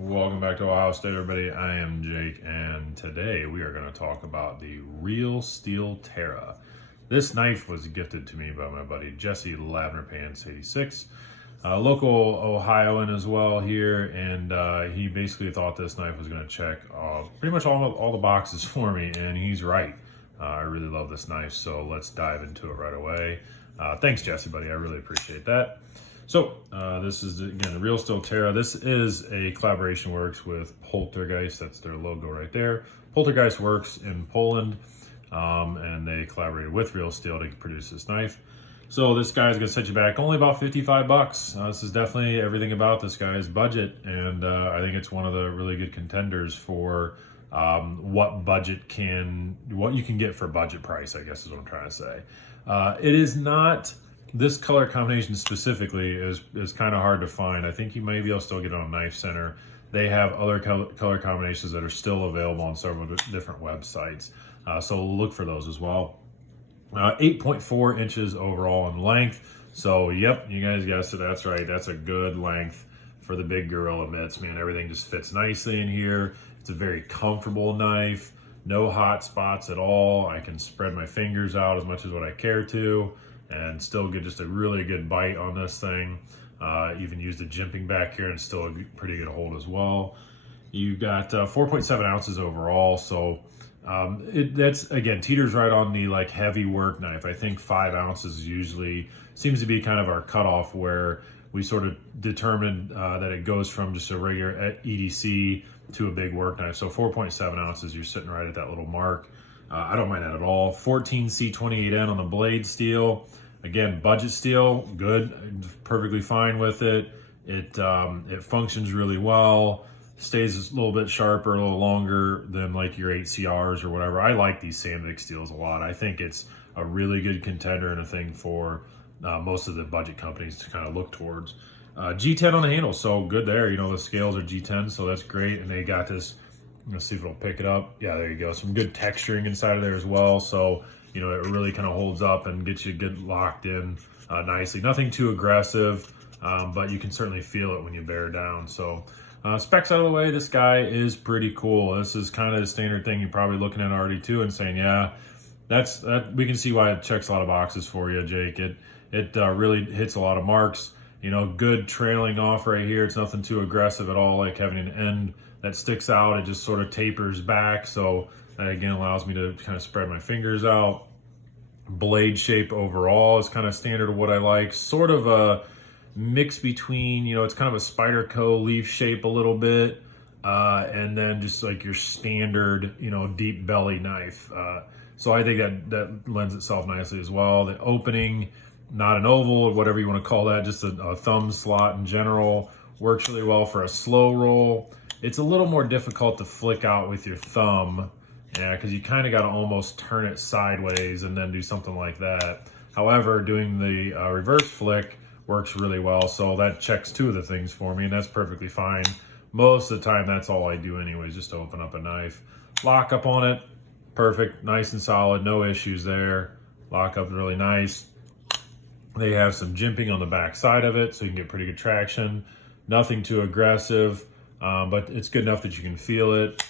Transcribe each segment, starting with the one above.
Welcome back to Ohio State, everybody. I am Jake, and today we are going to talk about the Real Steel Terra. This knife was gifted to me by my buddy Jesse DonorPants 86, local Ohioan as well here, and he basically thought this knife was going to check pretty much all the boxes for me, and he's right. I really love this knife, so let's dive into it right away. Thanks, Jesse, buddy. I really appreciate that. So this is, again, the Real Steel Terra. This is a collaboration works with Poltergeist. That's their logo right there. Poltergeist works in Poland, and they collaborated with Real Steel to produce this knife. So this guy's gonna set you back only about 55 bucks. This is definitely everything about this guy's budget, and I think it's one of the really good contenders for what you can get for budget price, I guess is what I'm trying to say. It is not... This color combination specifically is kind of hard to find. I think you may be able to still get it on Knife Center. They have other color combinations that are still available on several different websites. So look for those as well. 8.4 inches overall in length. So yep, you guys guessed it. That's right. That's a good length for the big gorilla mitts, man. Everything just fits nicely in here. It's a very comfortable knife. No hot spots at all. I can spread my fingers out as much as what I care to and still get just a really good bite on this thing. Even use the jimping back here and still a pretty good hold as well. You got 4.7 ounces overall, so that's, again, teeters right on the like heavy work knife. I think 5 ounces usually seems to be kind of our cutoff where we sort of determined that it goes from just a regular EDC to a big work knife. So 4.7 ounces, you're sitting right at that little mark. I don't mind that at all. 14C28N on the blade steel. Again, budget steel, good, perfectly fine with it. It functions really well. Stays a little bit sharper, a little longer than like your 8CRs or whatever. I like these Sandvik steels a lot. I think it's a really good contender and a thing for most of the budget companies to kind of look towards. G10 on the handle, so good there. You know, the scales are G10, so that's great. And they got this, let's see if it'll pick it up. Yeah, there you go. Some good texturing inside of there as well. So, you know, it really kind of holds up and gets you good locked in nicely. Nothing too aggressive, but you can certainly feel it when you bear down. So specs out of the way, this guy is pretty cool. This is kind of the standard thing you're probably looking at already too and saying, yeah, that we can see why it checks a lot of boxes for you, Jake. It really hits a lot of marks. You know, good trailing off right here. It's nothing too aggressive at all, like having an end that sticks out. It just sort of tapers back. So that again allows me to kind of spread my fingers out. Blade shape overall is kind of standard of what I like. Sort of a mix between, you know, it's kind of a Spyderco leaf shape a little bit. And then just like your standard, you know, deep belly knife. So I think that lends itself nicely as well. The opening, not an oval or whatever you want to call that, just a thumb slot in general. Works really well for a slow roll. It's a little more difficult to flick out with your thumb, yeah, because you kind of got to almost turn it sideways and then do something like that. However, doing the reverse flick works really well, so that checks two of the things for me, and that's perfectly fine. Most of the time, that's all I do anyways, just to open up a knife. Lock up on it, perfect, nice and solid, no issues there. Lock up really nice. They have some jimping on the back side of it, so you can get pretty good traction. Nothing too aggressive. But it's good enough that you can feel it.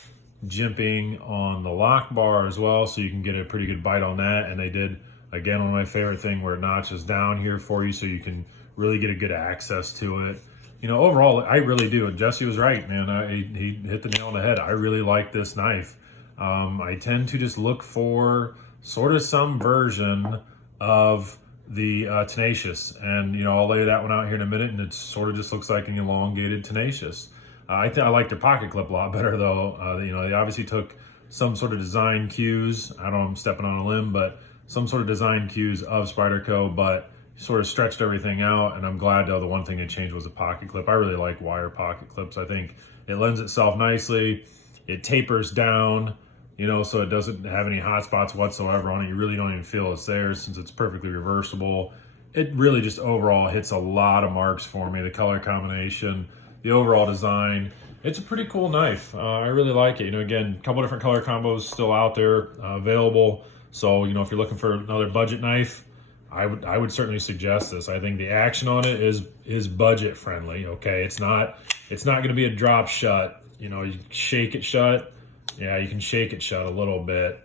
Jimping on the lock bar as well, so you can get a pretty good bite on that. And they did, again, one of my favorite thing where it notches down here for you so you can really get a good access to it. You know, overall, I really do. Jesse was right, man. He hit the nail on the head. I really like this knife. I tend to just look for sort of some version of the Tenacious. And, you know, I'll lay that one out here in a minute, and it sort of just looks like an elongated Tenacious. I like their pocket clip a lot better, though. You know, they obviously took some sort of design cues. I don't know, I'm stepping on a limb, but some sort of design cues of Spyderco, but sort of stretched everything out. And I'm glad, though, the one thing they changed was a pocket clip. I really like wire pocket clips. I think it lends itself nicely. It tapers down, you know, so it doesn't have any hot spots whatsoever on it. You really don't even feel it's there since it's perfectly reversible. It really just overall hits a lot of marks for me. The color combination, the overall design, it's a pretty cool knife. I really like it. You know, again, a couple different color combos still out there available. So, you know, if you're looking for another budget knife, I would certainly suggest this. I think the action on it is budget friendly. Okay, it's not going to be a drop shut. You know, you shake it shut. Yeah, you can shake it shut a little bit,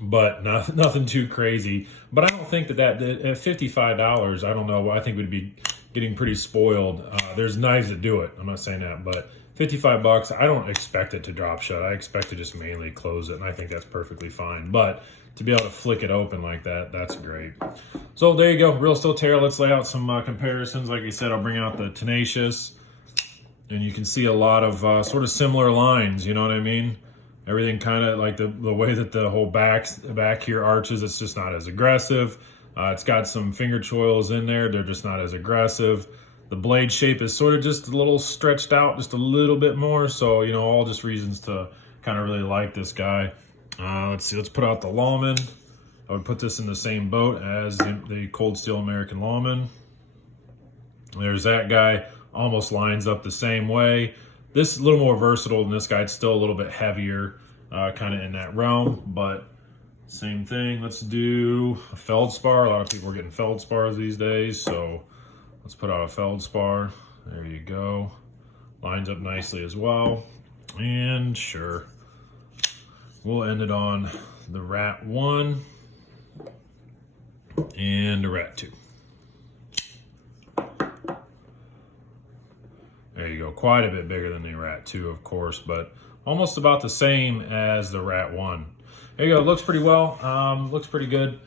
but nothing too crazy. But I don't think that at $55, I don't know. I think we'd be getting pretty spoiled. There's knives that do it. I'm not saying that, but $55, I don't expect it to drop shut. I expect to just mainly close it, and I think that's perfectly fine. But to be able to flick it open like that, that's great. So there you go, Real Steel Terra. Let's lay out some comparisons. Like I said, I'll bring out the Tenacious, and you can see a lot of sort of similar lines, you know what I mean? Everything kind of like the way that the whole back here arches, it's just not as aggressive. It's got some finger choils in there. They're just not as aggressive. The blade shape is sort of just a little stretched out, just a little bit more. So, you know, all just reasons to kind of really like this guy. Let's see, let's put out the Lawman. I would put this in the same boat as the Cold Steel American Lawman. There's that guy, almost lines up the same way. This is a little more versatile than this guy. It's still a little bit heavier, kind of in that realm, but same thing. Let's do a feldspar. A lot of people are getting feldspars these days, so let's put out a feldspar. There you go. Lines up nicely as well. And sure, we'll end it on the Rat 1 and the Rat 2. There you go. Quite a bit bigger than the Rat 2, of course, but almost about the same as the Rat 1. There you go. It looks pretty well. Looks pretty good.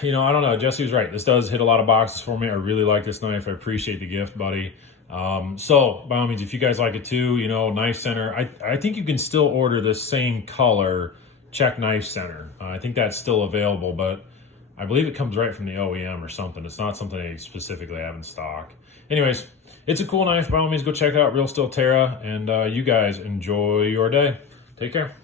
You know, I don't know. Jesse was right. This does hit a lot of boxes for me. I really like this knife. I appreciate the gift, buddy. So, by all means, if you guys like it too, you know, Knife Center, I think you can still order this same color. Check Knife Center. I think that's still available, but I believe it comes right from the OEM or something. It's not something they specifically have in stock. Anyways, it's a cool knife. By all means, go check it out, Real Steel Terra, and you guys enjoy your day. Take care.